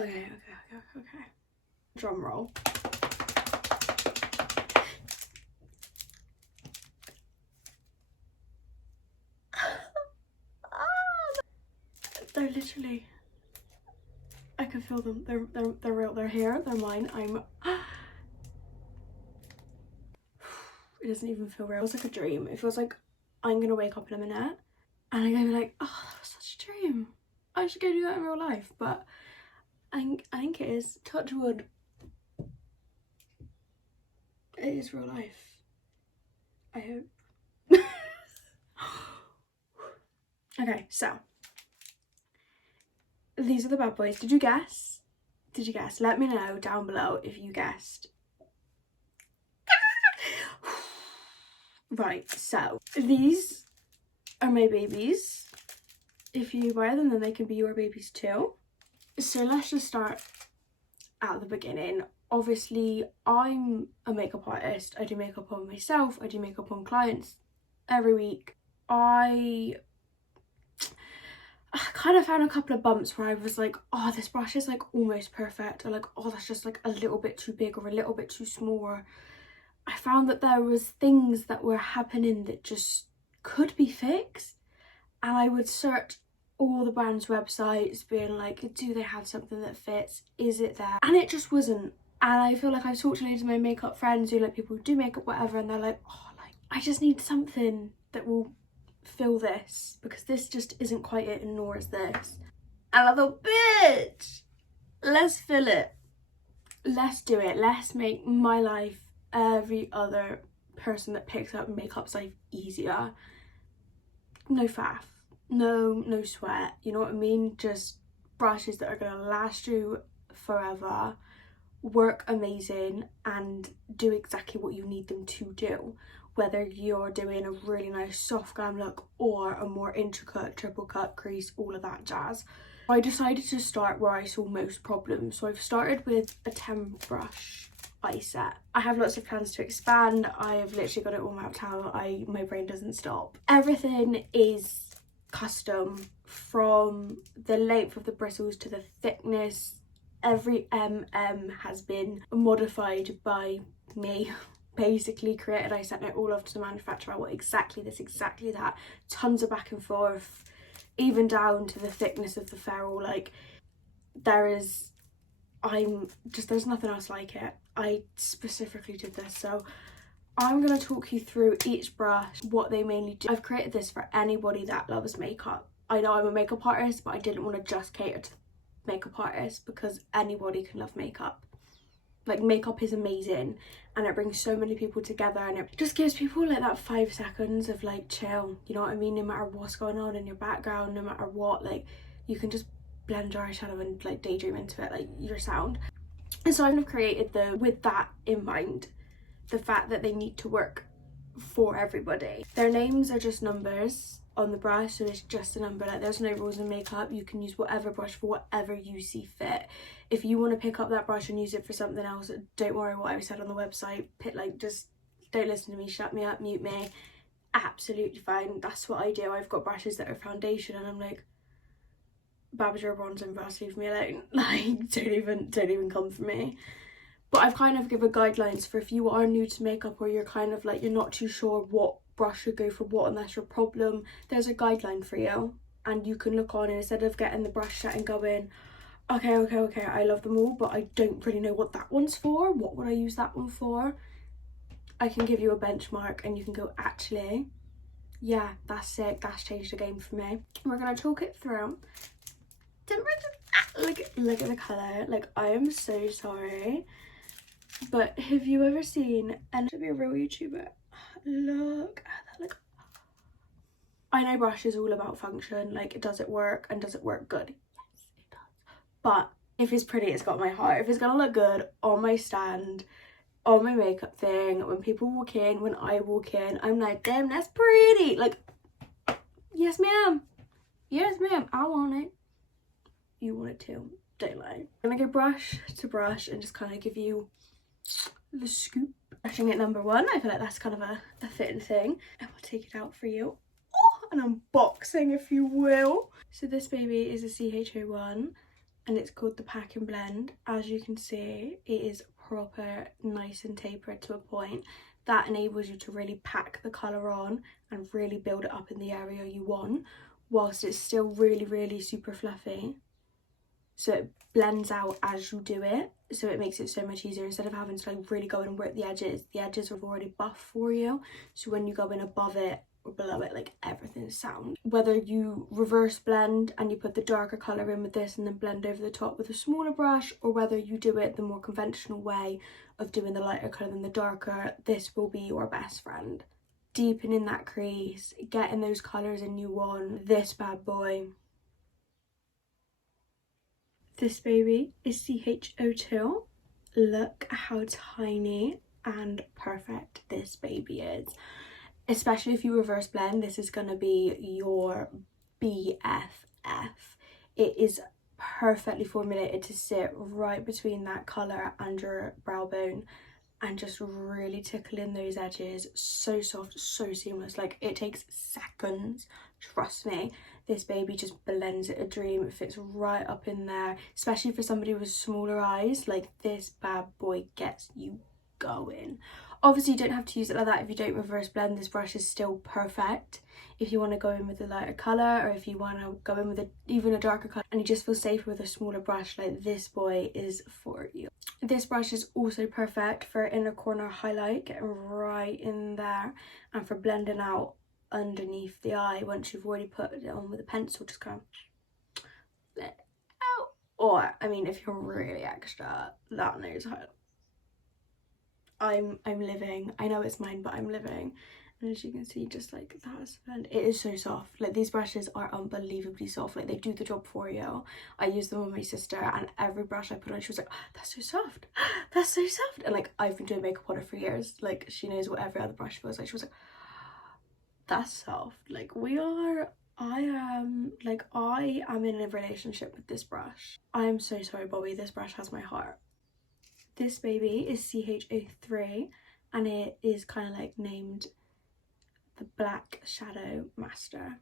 Okay. Drum roll. They're literally, I can feel them. They're real. They're here. They're mine. It doesn't even feel real. It feels like a dream. It feels like I'm gonna wake up in a minute and I'm gonna be like, oh, that was such a dream. I should go do that in real life. But I think it is. Touch wood. It is real life. I hope. Okay, so these are the bad boys. Did you guess? Did you guess? Let me know down below if you guessed. Right, so these are my babies. If you wear them, then they can be your babies too. So let's just start at the beginning. Obviously, I'm a makeup artist. I do makeup on myself. I do makeup on clients every week. I kind of found a couple of bumps where I was like, oh, this brush is like almost perfect, or like, oh, that's just like a little bit too big or a little bit too small. I found that there was things that were happening that just could be fixed, and I would search all the brands' websites being like, do they have something that fits? Is it there? And it just wasn't. And I feel like I've talked to loads of my makeup friends who like people who do makeup, whatever, and they're like, oh, like I just need something that will fill this, because this just isn't quite it, and nor is this. And I thought, bitch, let's fill it. Let's do it. Let's make my life, every other person that picks up makeup's life easier. No faff. No sweat. You know what I mean? Just brushes that are gonna last you forever, work amazing, and do exactly what you need them to do. Whether you're doing a really nice soft glam look or a more intricate triple cut crease, all of that jazz. I decided to start where I saw most problems. So I've started with a 10 brush eye set. I have lots of plans to expand. I have literally got it all mapped out. My brain doesn't stop. Everything is custom, from the length of the bristles to the thickness. Every has been modified by me. Basically created. I sent it all off to the manufacturer. I want exactly this, exactly that. Tons of back and forth, even down to the thickness of the ferrule. Like there's nothing else like it. I specifically did this, so I'm going to talk you through each brush, what they mainly do. I've created this for anybody that loves makeup. I know I'm a makeup artist, but I didn't want to just cater to makeup artists, because anybody can love makeup. Like, makeup is amazing and it brings so many people together, and it just gives people like that 5 seconds of like chill, you know what I mean? No matter what's going on in your background, no matter what, like you can just blend your eyeshadow and like daydream into it, like your sound. And so I've created with that in mind, the fact that they need to work for everybody. Their names are just numbers on the brush, so it's just a number. Like, there's no rules in makeup. You can use whatever brush for whatever you see fit. If you want to pick up that brush and use it for something else, don't worry what I said on the website. Just don't listen to me, shut me up, mute me. Absolutely fine. That's what I do. I've got brushes that are foundation and I'm like, Babajur bronzer and brush, leave me alone. Like, don't even come for me. But I've kind of given guidelines for if you are new to makeup, or you're kind of like, you're not too sure what brush should go for what and that's your problem, there's a guideline for you, and you can look on, and instead of getting the brush set and going, okay, I love them all, but I don't really know what that one's for, what would I use that one for, I can give you a benchmark and you can go, actually, yeah, that's sick, that's changed the game for me. We're gonna talk it through. Look at the colour. Like, I am so sorry, but have you ever seen, and to be a real YouTuber, look at that. Like, I know brush is all about function, like, does it work and does it work good? Yes, it does. But if it's pretty, it's got my heart. If it's gonna look good on my stand, on my makeup thing, when people walk in, when I walk in, I'm like, damn, that's pretty. Like, yes ma'am, I want it. You want it too, don't lie. I'm gonna go brush to brush and just kind of give you the scoop. Brushing at number 1, I feel like that's kind of a fitting thing. And we'll take it out for you. Oh, an unboxing, if you will. So this baby is a CH01, and it's called the Pack and Blend. As you can see, it is proper nice and tapered to a point that enables you to really pack the colour on and really build it up in the area you want, whilst it's still really super fluffy. So it blends out as you do it, so it makes it so much easier. Instead of having to like really go in and work the edges are already buff for you, so when you go in above it or below it, like everything's sound. Whether you reverse blend and you put the darker colour in with this and then blend over the top with a smaller brush, or whether you do it the more conventional way of doing the lighter colour than the darker, this will be your best friend. Deepening that crease, getting those colours in you want, this bad boy. This baby is CH02. Look how tiny and perfect this baby is. Especially if you reverse blend, this is going to be your BFF. It is perfectly formulated to sit right between that colour and your brow bone and just really tickle in those edges. So soft, so seamless. Like, it takes seconds, trust me. This baby just blends it a dream. It fits right up in there, especially for somebody with smaller eyes. Like, this bad boy gets you going. Obviously, you don't have to use it like that if you don't reverse blend. This brush is still perfect if you want to go in with a lighter colour, or if you want to go in with even a darker colour and you just feel safer with a smaller brush. Like, this boy is for you. This brush is also perfect for inner corner highlight, getting right in there, and for blending out underneath the eye once you've already put it on with a pencil. Just kind of blend out. Or, I mean, if you're really extra, that nose highlight. I'm living. I know it's mine, but I'm living. And as you can see, just like that's fun. It is so soft. Like, these brushes are unbelievably soft. Like, they do the job for you. I use them on my sister, and every brush I put on, she was like, oh, that's so soft. That's so soft. And like, I've been doing makeup on her for years. Like, she knows what every other brush feels like. She was like, that's soft. Like, I am in a relationship with this brush. I am so sorry, Bobby. This brush has my heart. This baby is CH03, and it is kind of like named the Black Shadow Master.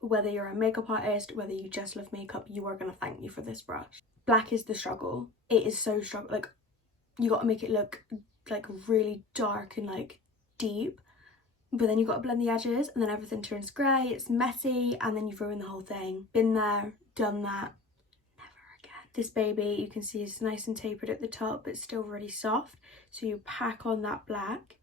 Whether you're a makeup artist, whether you just love makeup, you are going to thank me for this brush. Black is the struggle. It is so struggle. Like, you got to make it look like really dark and like deep, but then you got to blend the edges, and then everything turns grey. It's messy, and then you've ruined the whole thing. Been there, done that. This baby, you can see, is nice and tapered at the top, but still really soft. So you pack on that black,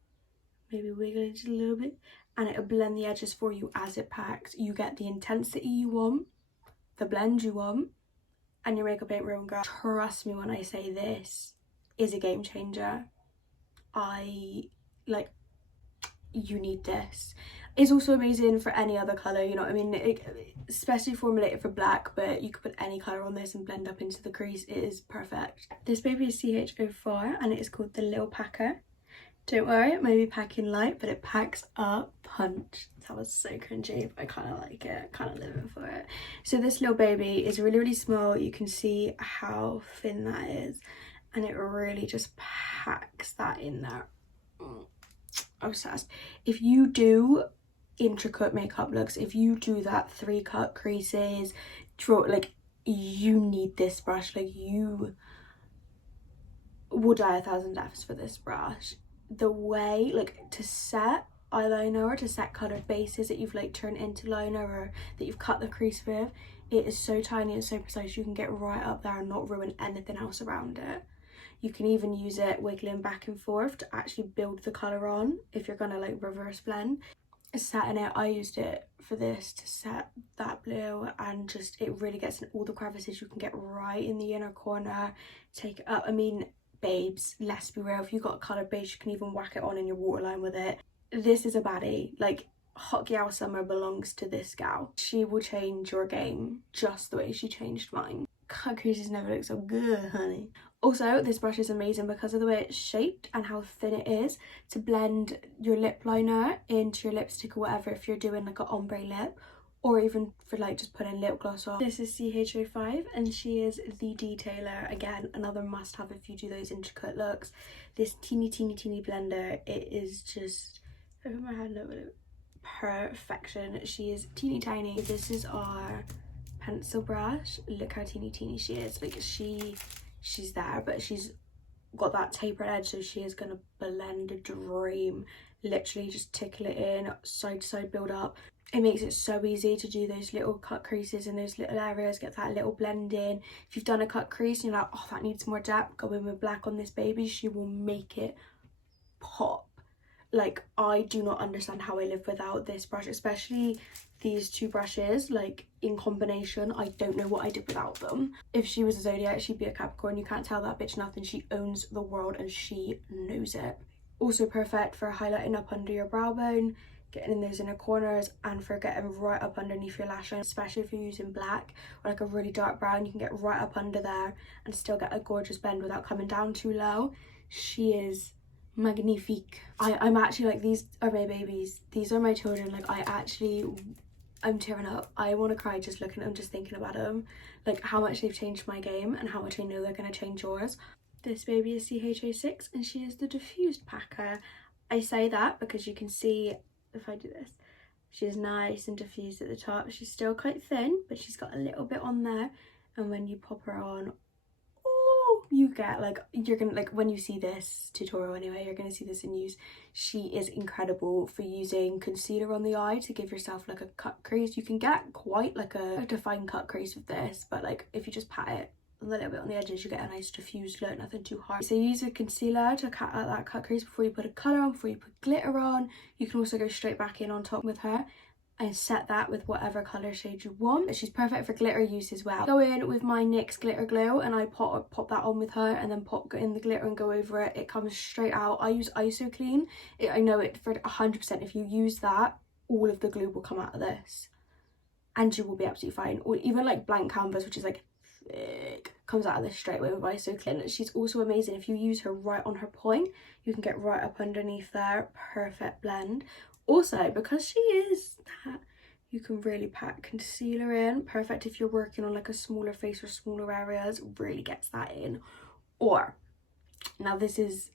maybe wiggle it just a little bit, and it'll blend the edges for you as it packs. You get the intensity you want, the blend you want, and your makeup ain't ruined, girl. Trust me when I say this is a game changer. You need this. It's also amazing for any other colour, you know what I mean? Especially formulated for black, but you could put any colour on this and blend up into the crease. It is perfect. This baby is CH04, and it is called the Lil Packer. Don't worry, it may be packing light, but it packs a punch. That was so cringy, but I kind of like it, kind of living for it. So this little baby is really small. You can see how thin that is, and it really just packs that in there. Obsessed. If you do intricate makeup looks, if you do that 3-cut creases, draw, like, you need this brush. Like, you will die 1,000 deaths for this brush. The way, like, to set eyeliner or to set coloured bases that you've like turned into liner or that you've cut the crease with, it is so tiny and so precise. You can get right up there and not ruin anything else around it. You can even use it wiggling back and forth to actually build the colour on if you're gonna like reverse blend. Setting it, I used it for this to set that blue, and just it really gets in all the crevices. You can get right in the inner corner, take it up. I mean, babes, let's be real, if you got a coloured base, you can even whack it on in your waterline with it. This is a baddie. Like, Hot Gal Summer belongs to this gal. She will change your game just the way she changed mine. Cut creases never look so good, honey. Also, this brush is amazing because of the way it's shaped and how thin it is to blend your lip liner into your lipstick or whatever if you're doing like an ombre lip, or even for like just putting lip gloss on. This is CH05 and she is the detailer. Again, another must have if you do those intricate looks. This teeny blender, it is just, I put my hand over it, perfection. She is teeny tiny. This is our pencil brush. Look how teeny she is. Like she's there, but she's got that tapered edge, so she is gonna blend a dream. Literally just tickle it in, side to side build up. It makes it so easy to do those little cut creases in those little areas, get that little blend in. If you've done a cut crease and you're like, oh, that needs more depth, go in with black on this baby. She will make it pop. Like, I do not understand how I live without this brush, especially these two brushes, like in combination. I don't know what I did without them. If she was a zodiac, she'd be a Capricorn. You can't tell that bitch nothing. She owns the world and she knows it. Also perfect for highlighting up under your brow bone, getting in those inner corners, and for getting right up underneath your lash line, especially if you're using black or like a really dark brown. You can get right up under there and still get a gorgeous blend without coming down too low. She is magnifique. I'm actually like, these are my babies, these are my children. Like, I'm tearing up. I want to cry just looking at them, just thinking about them, like how much they've changed my game and how much I know they're going to change yours. This baby is CH06 and she is the diffused packer. I say that because you can see, if I do this, she's nice and diffused at the top. She's still quite thin, but she's got a little bit on there, and when you pop her on, oh, you get like, you're gonna, like, when you see this tutorial anyway, you're gonna see this in use. She is incredible for using concealer on the eye to give yourself like a cut crease. You can get quite like a defined cut crease with this, but like if you just pat it a little bit on the edges, you get a nice diffused look, nothing too hard. So use a concealer to cut out that cut crease before you put a colour on, before you put glitter on. You can also go straight back in on top with her and set that with whatever colour shade you want. She's perfect for glitter use as well. Go in with my NYX glitter glue and I pop that on with her, and then pop in the glitter and go over it. It comes straight out. I use ISO Clean. I know it for 100%. If you use that, all of the glue will come out of this and you will be absolutely fine. Or even like blank canvas, which is like thick, comes out of this straight away with ISO Clean. She's also amazing if you use her right on her point. You can get right up underneath there. Perfect blend. Also, because she is that, you can really pack concealer in. Perfect if you're working on like a smaller face or smaller areas, really gets that in. Or, now this is,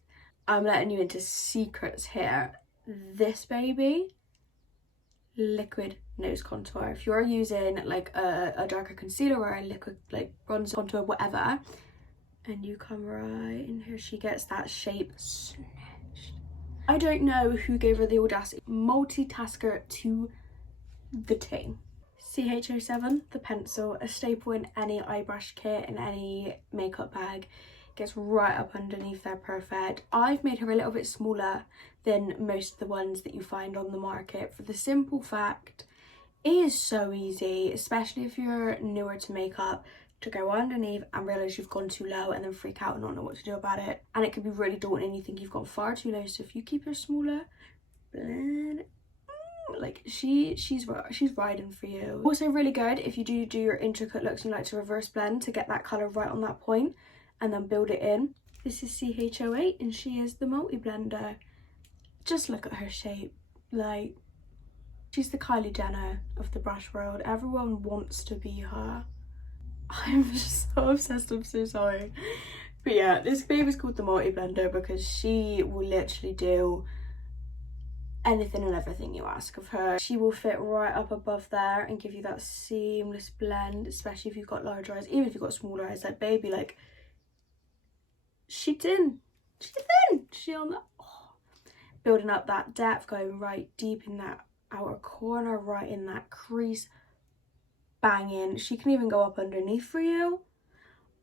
I'm letting you into secrets here. This baby, liquid nose contour. If you're using like a darker concealer or a liquid like bronzer contour, whatever, and you come right in here, she gets that shape snatched. I don't know who gave her the audacity. Multitasker to the T. CH07, the pencil, a staple in any eye brush kit, in any makeup bag. Gets right up underneath there, perfect. I've made her a little bit smaller than most of the ones that you find on the market for the simple fact it is so easy, especially if you're newer to makeup, to go underneath and realise you've gone too low and then freak out and not know what to do about it. And it can be really daunting, you think you've gone far too low. So if you keep her smaller, blend, like she's riding for you. Also really good if you do your intricate looks and you like to reverse blend to get that colour right on that point and then build it in. This is CH08 and she is the multi blender. Just look at her shape, like she's the Kylie Jenner of the brush world. Everyone wants to be her. I'm just so obsessed, I'm so sorry. But yeah, this baby's called the multi blender because she will literally do anything and everything you ask of her. She will fit right up above there and give you that seamless blend, especially if you've got larger eyes. Even if you've got smaller eyes, like baby, like she's thin, she on that, oh. Building up that depth, going right deep in that outer corner, right in that crease, banging. She can even go up underneath for you.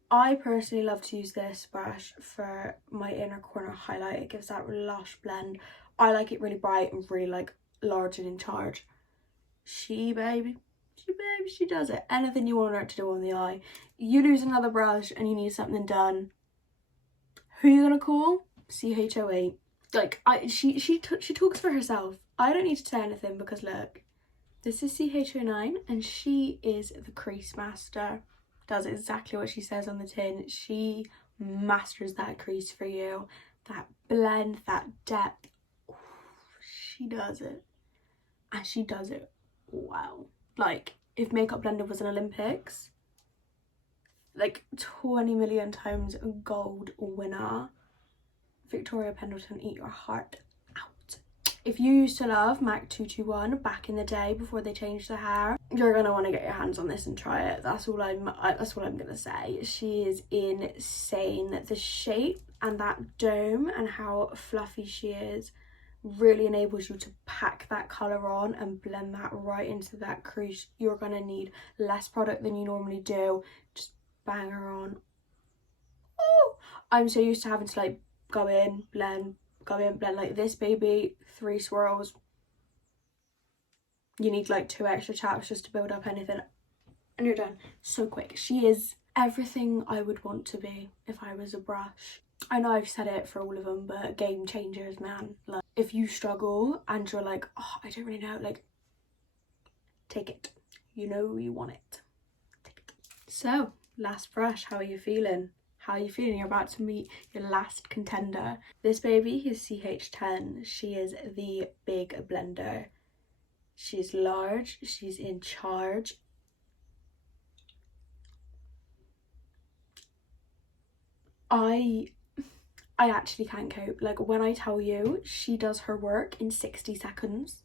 I personally love to use this brush for my inner corner highlight. It gives that lush blend. I like it really bright and really like large and in charge. She does it. Anything you want her to do on the eye. You lose another brush and you need something done, who are you gonna call? CH08. Like, she talks for herself. I don't need to say anything because look, this is CH09 and she is the crease master. Does exactly what she says on the tin. She masters that crease for you, that blend, that depth. Ooh, she does it, and she does it well. Like, if Makeup Blender was an Olympics, like 20 million times gold winner, Victoria Pendleton, eat your heart out. If you used to love MAC 221 back in the day before they changed the hair, you're gonna want to get your hands on this and try it. That's all I'm gonna say. She is insane. The shape and that dome and how fluffy she is really enables you to pack that colour on and blend that right into that crease. You're gonna need less product than you normally do. Just bang her on. Oh, I'm so used to having to like go in, blend, like this baby, 3 swirls. You need like 2 extra taps just to build up anything and you're done. So quick. She is everything I would want to be if I was a brush. I know I've said it for all of them, but game changers, man. Like, if you struggle and you're like, oh, I don't really know, like, take it. You know you want it. Take it. So, last brush, how are you feeling? How are you feeling? You're about to meet your last contender. This baby is CH10. She is the big blender. She's large, she's in charge. I actually can't cope. Like, when I tell you, she does her work in 60 seconds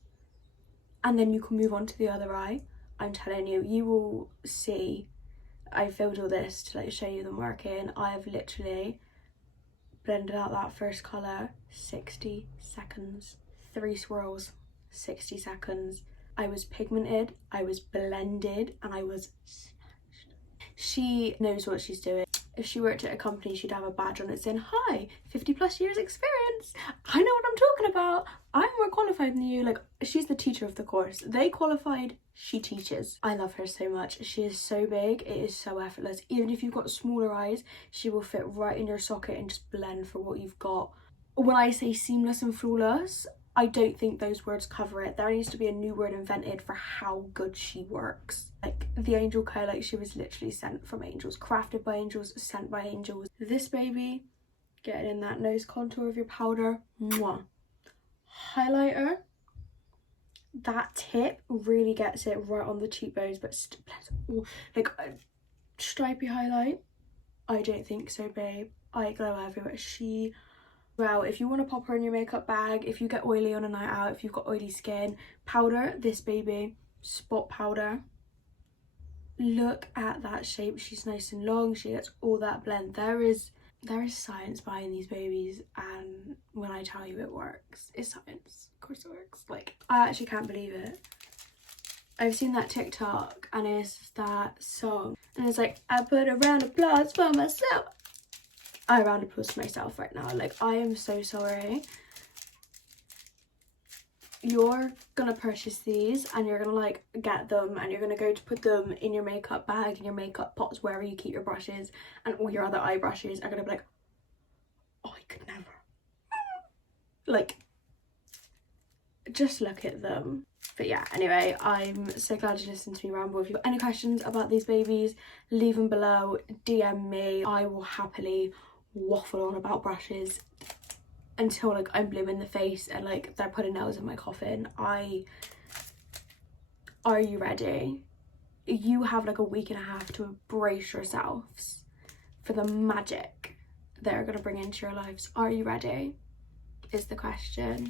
and then you can move on to the other eye. I'm telling you, you will see. I filled all this to like show you them working. I have literally blended out that first colour, 60 seconds. 3 swirls, 60 seconds. I was pigmented, I was blended, and I was snatched. She knows what she's doing. If she worked at a company, she'd have a badge on it saying, hi, 50+ years experience. I know what I'm talking about. I'm more qualified than you. Like, she's the teacher of the course. They qualified, she teaches. I love her so much. She is so big, it is so effortless. Even if you've got smaller eyes, she will fit right in your socket and just blend for what you've got. When I say seamless and flawless, I don't think those words cover it. There needs to be a new word invented for how good she works. Like the Angel Co, like she was literally sent from angels, crafted by angels, sent by angels. This baby, getting in that nose contour of your powder, mwah. Highlighter, that tip really gets it right on the cheekbones, but like a stripy highlight, I don't think so, babe. I glow everywhere. Well, if you want to pop her in your makeup bag, if you get oily on a night out, if you've got oily skin, powder this baby, spot powder. Look at that shape. She's nice and long. She gets all that blend. There is science behind these babies, and when I tell you it works, it's science. Of course it works. Like, I actually can't believe it. I've seen that TikTok and it's that song and it's like, I put a round of applause for myself. I round applause myself right now. Like, I am so sorry. You're gonna purchase these and you're gonna like get them and you're gonna go to put them in your makeup bag, in your makeup pots, wherever you keep your brushes, and all your other eye brushes are gonna be like, oh, I could never. Like, just look at them. But yeah, anyway, I'm so glad you listened to me ramble. If you've got any questions about these babies, leave them below, DM me. I will happily waffle on about brushes until like I'm blue in the face and like they're putting nails in my coffin. Are you ready? You have like a week and a half to brace yourselves for the magic they're gonna bring into your lives. Are you ready? Is the question.